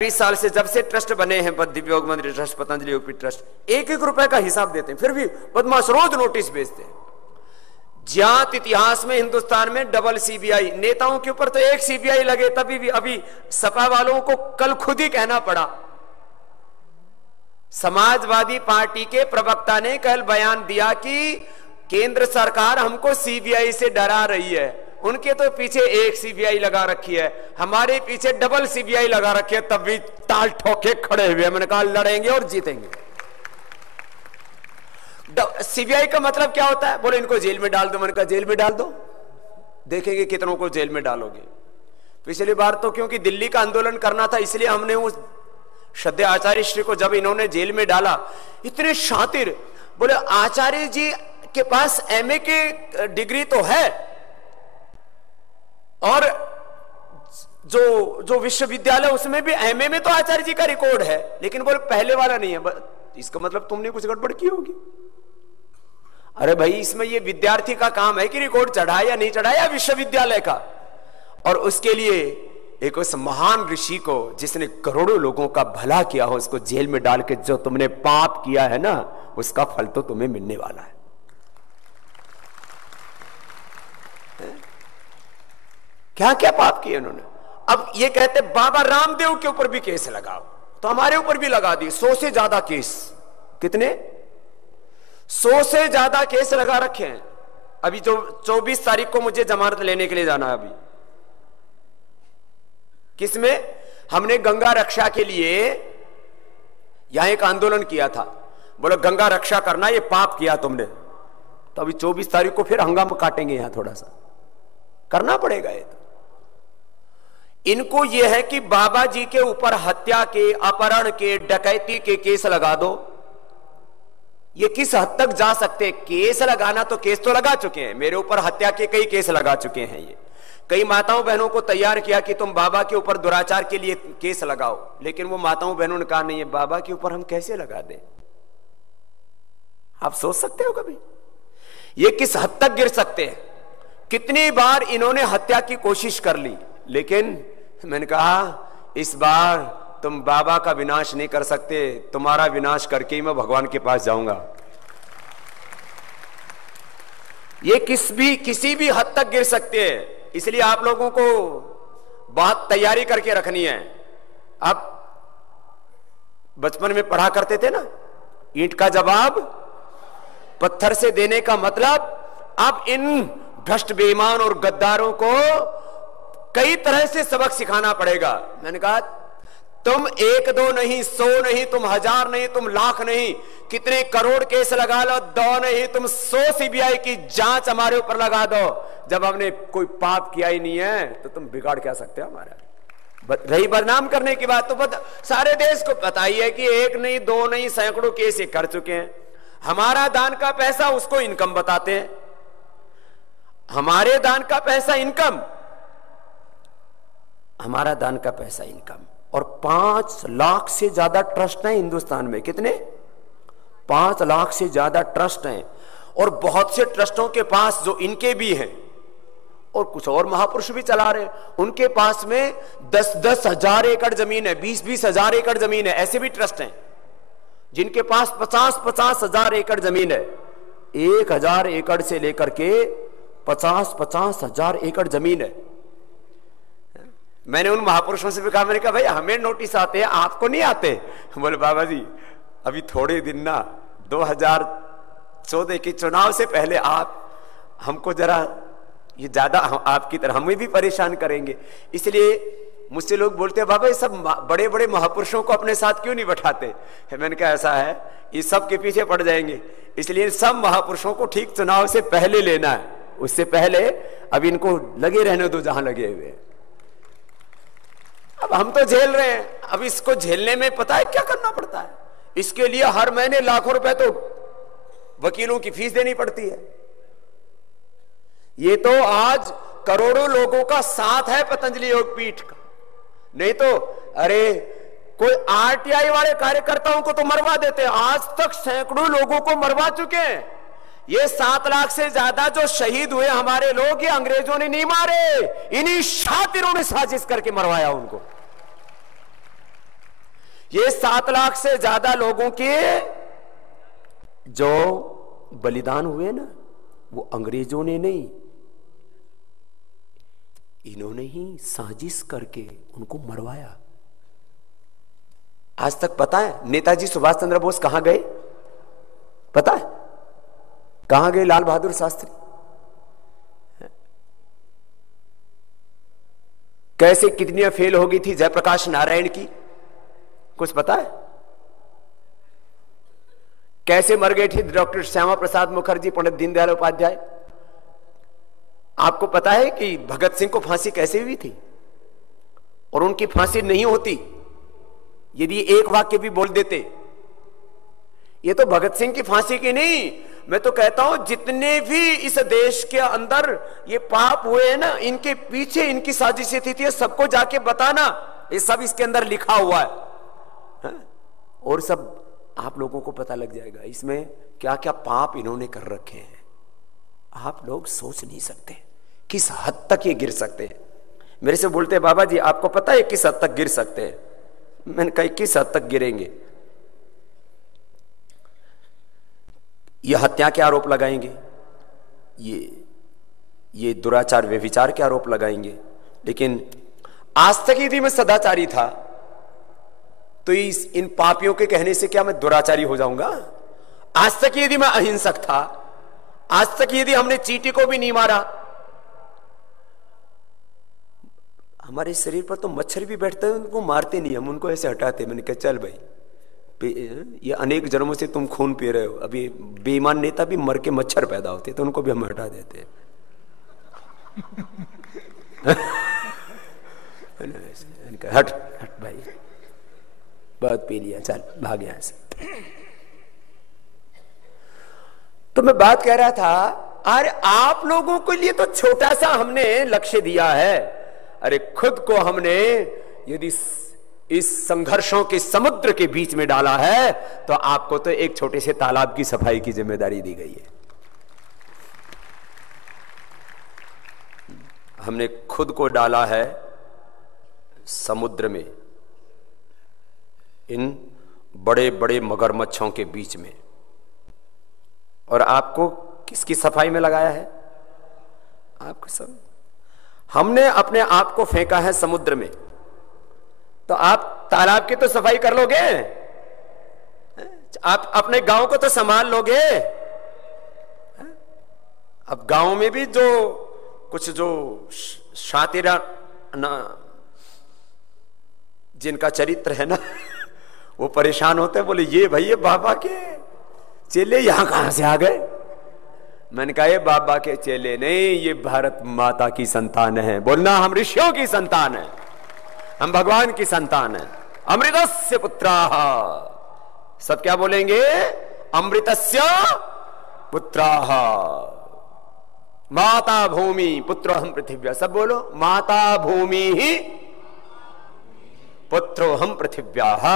20 साल से जब से ट्रस्ट बने हैं दिव्य योग मंदिर ट्रस्ट, पतंजलि योगपीठ ट्रस्ट, 1-1 रुपए का हिसाब देते हैं, फिर भी बदमाश रोज नोटिस भेजते हैं। ज्ञात इतिहास में हिंदुस्तान में डबल सीबीआई, नेताओं के ऊपर तो एक सीबीआई लगे तभी भी अभी सपा वालों को कल खुद ही कहना पड़ा। समाजवादी पार्टी के प्रवक्ता ने कल बयान दिया कि केंद्र सरकार हमको सीबीआई से डरा रही है। उनके तो पीछे एक सीबीआई लगा रखी है, हमारे पीछे डबल सीबीआई लगा रखी है, तब भी ताल ठोके खड़े हुए। मैंने कहा लड़ेंगे और जीतेंगे। सीबीआई का मतलब क्या होता है? बोले इनको जेल में डाल दो। मैंने कहा जेल में डाल दो, देखेंगे कितनों को जेल में डालोगे। पिछली बार तो क्योंकि दिल्ली का आंदोलन करना था, इसलिए हमने उस श्रद्धेय आचार्य श्री को जब इन्होंने जेल में डाला, इतने शातिर, बोले आचार्य जी के पास एमए की डिग्री तो है और जो विश्वविद्यालय उसमें भी एमए में तो आचार्य जी का रिकॉर्ड है, लेकिन बोले पहले वाला नहीं है। इसका मतलब तुमने कुछ गड़बड़ की होगी। अरे भाई, इसमें ये विद्यार्थी का काम है कि रिकॉर्ड चढ़ाया या नहीं चढ़ाया विश्वविद्यालय का। और उसके लिए एक उस महान ऋषि को जिसने करोड़ों लोगों का भला किया हो, उसको जेल में डाल के जो तुमने पाप किया है ना, उसका फल तो तुम्हें मिलने वाला है। क्या क्या पाप किए उन्होंने। अब ये कहते बाबा रामदेव के ऊपर भी केस लगाओ, तो हमारे ऊपर भी लगा दिए 100 से ज्यादा केस। कितने? 100 से ज्यादा केस लगा रखे हैं। अभी जो 24 तारीख को मुझे जमानत लेने के लिए जाना है। अभी किसमें? हमने गंगा रक्षा के लिए यहां एक आंदोलन किया था, बोलो गंगा रक्षा करना, ये पाप किया तुमने। तो अभी 24 तारीख को फिर हंगामा काटेंगे, यहां थोड़ा सा करना पड़ेगा। ये तो इनको यह है कि बाबा जी के ऊपर हत्या के, अपहरण के, डकैती के केस लगा दो। ये किस हद तक जा सकते? केस लगाना तो केस तो लगा चुके हैं, मेरे ऊपर हत्या के कई केस लगा चुके हैं। ये कई माताओं बहनों को तैयार किया कि तुम बाबा के ऊपर दुराचार के लिए केस लगाओ, लेकिन वो माताओं बहनों ने कहा नहीं, है बाबा के ऊपर हम कैसे लगा दें। आप सोच सकते हो कभी ये किस हद तक गिर सकते हैं। कितनी बार इन्होंने हत्या की कोशिश कर ली, लेकिन मैंने कहा इस बार तुम बाबा का विनाश नहीं कर सकते, तुम्हारा विनाश करके ही मैं भगवान के पास जाऊंगा। ये किसी भी हद तक गिर सकते हैं, इसलिए आप लोगों को बहुत तैयारी करके रखनी है। आप बचपन में पढ़ा करते थे ना, ईंट का जवाब पत्थर से देने का मतलब। अब इन भ्रष्ट बेईमान और गद्दारों को कई तरह से सबक सिखाना पड़ेगा। मैंने कहा तुम 1-2 नहीं, 100 नहीं, तुम 1000 नहीं, तुम लाख नहीं, कितने करोड़ केस लगा लो, 2 नहीं, तुम 100 सीबीआई की जांच हमारे ऊपर लगा दो। जब हमने कोई पाप किया ही नहीं है तो तुम बिगाड़ क्या सकते हो हमारा। रही बदनाम करने की बात, तो सारे देश को पता ही है कि 1 नहीं, 2 नहीं, सैकड़ों केस ये कर चुके हैं। हमारा दान का पैसा उसको इनकम बताते हैं, हमारे दान का पैसा इनकम, हमारा दान का पैसा इनकम। और 5 लाख से ज्यादा ट्रस्ट हैं हिंदुस्तान में। कितने? 5 लाख से ज्यादा ट्रस्ट हैं। और बहुत से ट्रस्टों के पास जो इनके भी हैं और कुछ और महापुरुष भी चला रहे हैं, उनके पास में 10-10 हजार एकड़ जमीन है, 20-20 हजार एकड़ जमीन है। ऐसे भी ट्रस्ट हैं जिनके पास 50-50 हजार एकड़ जमीन है। 1000 एकड़ से लेकर के 50-50 हजार एकड़ जमीन है। मैंने उन महापुरुषों से भी कहा, मैंने कहा भाई हमें नोटिस आते हैं, आपको नहीं आते? बोले बाबा जी अभी थोड़े दिन ना 2014 के चुनाव से पहले आप हमको जरा ये ज्यादा आपकी तरह हमें भी परेशान करेंगे। इसलिए मुझसे लोग बोलते हैं बाबा ये सब बड़े बड़े महापुरुषों को अपने साथ क्यों नहीं बैठाते? मैंने कहा ऐसा है, ये सब के पीछे पड़ जाएंगे, इसलिए सब महापुरुषों को ठीक चुनाव से पहले लेना है। उससे पहले अब इनको लगे रहने दो जहां लगे हुए। अब हम तो झेल रहे हैं, अब इसको झेलने में पता है क्या करना पड़ता है? इसके लिए हर महीने लाखों रुपए तो वकीलों की फीस देनी पड़ती है। ये तो आज करोड़ों लोगों का साथ है पतंजलि योगपीठ का, नहीं तो अरे कोई आरटीआई वाले कार्यकर्ताओं को तो मरवा देते हैं। आज तक सैकड़ों लोगों को मरवा चुके हैं। ये 7 लाख से ज्यादा जो शहीद हुए हमारे लोग, ये अंग्रेजों ने नहीं मारे, इन्हीं शातिरों ने साजिश करके मरवाया उनको। ये 7 लाख से ज्यादा लोगों के जो बलिदान हुए ना, वो अंग्रेजों ने नहीं, इन्होंने ही साजिश करके उनको मरवाया। आज तक पता है नेताजी सुभाष चंद्र बोस कहां गए? पता है कहां गए लाल बहादुर शास्त्री? कैसे कितनी फेल हो गई थी जयप्रकाश नारायण की, कुछ पता है? कैसे मर गए थे डॉक्टर श्यामा प्रसाद मुखर्जी, पंडित दीनदयाल उपाध्याय? आपको पता है कि भगत सिंह को फांसी कैसे हुई थी? और उनकी फांसी नहीं होती यदि एक वाक्य भी बोल देते। ये तो भगत सिंह की फांसी की नहीं, मैं तो कहता हूं जितने भी इस देश के अंदर ये पाप हुए हैं ना, इनके पीछे इनकी साजिशें थी, सबको जाके बताना, ये सब इसके अंदर लिखा हुआ है। और सब आप लोगों को पता लग जाएगा इसमें क्या क्या पाप इन्होंने कर रखे हैं। आप लोग सोच नहीं सकते किस हद तक ये गिर सकते हैं। मेरे से बोलते बाबा जी आपको पता है किस हद तक गिर सकते हैं? मैंने कहा किस हद तक गिरेंगे? ये हत्या के आरोप लगाएंगे, ये दुराचार व्यभिचार के आरोप लगाएंगे, लेकिन आज तक यदि मैं सदाचारी था तो इन पापियों के कहने से क्या मैं दुराचारी हो जाऊंगा? आज तक यदि मैं अहिंसक था, आज तक यदि हमने चींटी को भी नहीं मारा, हमारे शरीर पर तो मच्छर भी बैठते हैं, उनको मारते नहीं, हम उनको ऐसे हटाते। मैंने कहा चल भाई, ये अनेक जन्मों से तुम खून पी रहे हो, अभी बेईमान नेता भी मर के मच्छर पैदा होते तो उनको भी हम हटा देते हैं। हट हट भाई, बहुत पी लिया, चल भाग यहां से। तो मैं बात कह रहा था, अरे आप लोगों के लिए तो छोटा सा हमने लक्ष्य दिया है, अरे खुद को हमने यदि इस संघर्षों के समुद्र के बीच में डाला है तो आपको तो एक छोटे से तालाब की सफाई की जिम्मेदारी दी गई है। हमने खुद को डाला है समुद्र में, इन बड़े बड़े मगरमच्छों के बीच में, और आपको किसकी सफाई में लगाया है? आपको सब। हमने अपने आप को फेंका है समुद्र में, तो आप तालाब की तो सफाई कर लोगे, आप अपने गांव को तो संभाल लोगे। अब गांव में भी जो कुछ जो शातिरा ना जिनका चरित्र है ना, वो परेशान होते हैं, बोले ये भाई ये बाबा के चेले यहां कहां से आ गए? मैंने कहा ये बाबा के चेले नहीं, ये भारत माता की संतान है। बोलना हम ऋषियों की संतान है, हम भगवान की संतान है। अमृतस्य पुत्राः, सब क्या बोलेंगे? अमृतस्य पुत्राः। माता भूमि पुत्रो हम पृथिव्या, सब बोलो माता भूमि ही पुत्रो हम पृथिव्याः।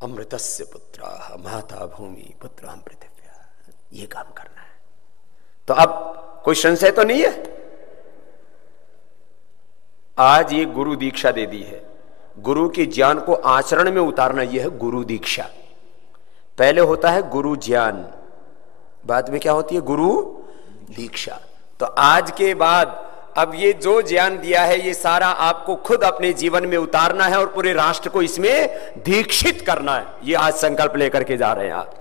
अमृतस्य पुत्राः माता भूमि पुत्रो हम पृथिव्या, ये काम करना है। तो अब कोई संशय तो नहीं है? आज ये गुरु दीक्षा दे दी है, गुरु के ज्ञान को आचरण में उतारना, यह है गुरु दीक्षा। पहले होता है गुरु ज्ञान, बाद में क्या होती है? गुरु दीक्षा। तो आज के बाद अब ये जो ज्ञान दिया है ये सारा आपको खुद अपने जीवन में उतारना है और पूरे राष्ट्र को इसमें दीक्षित करना है। ये आज संकल्प लेकर के जा रहे हैं आप।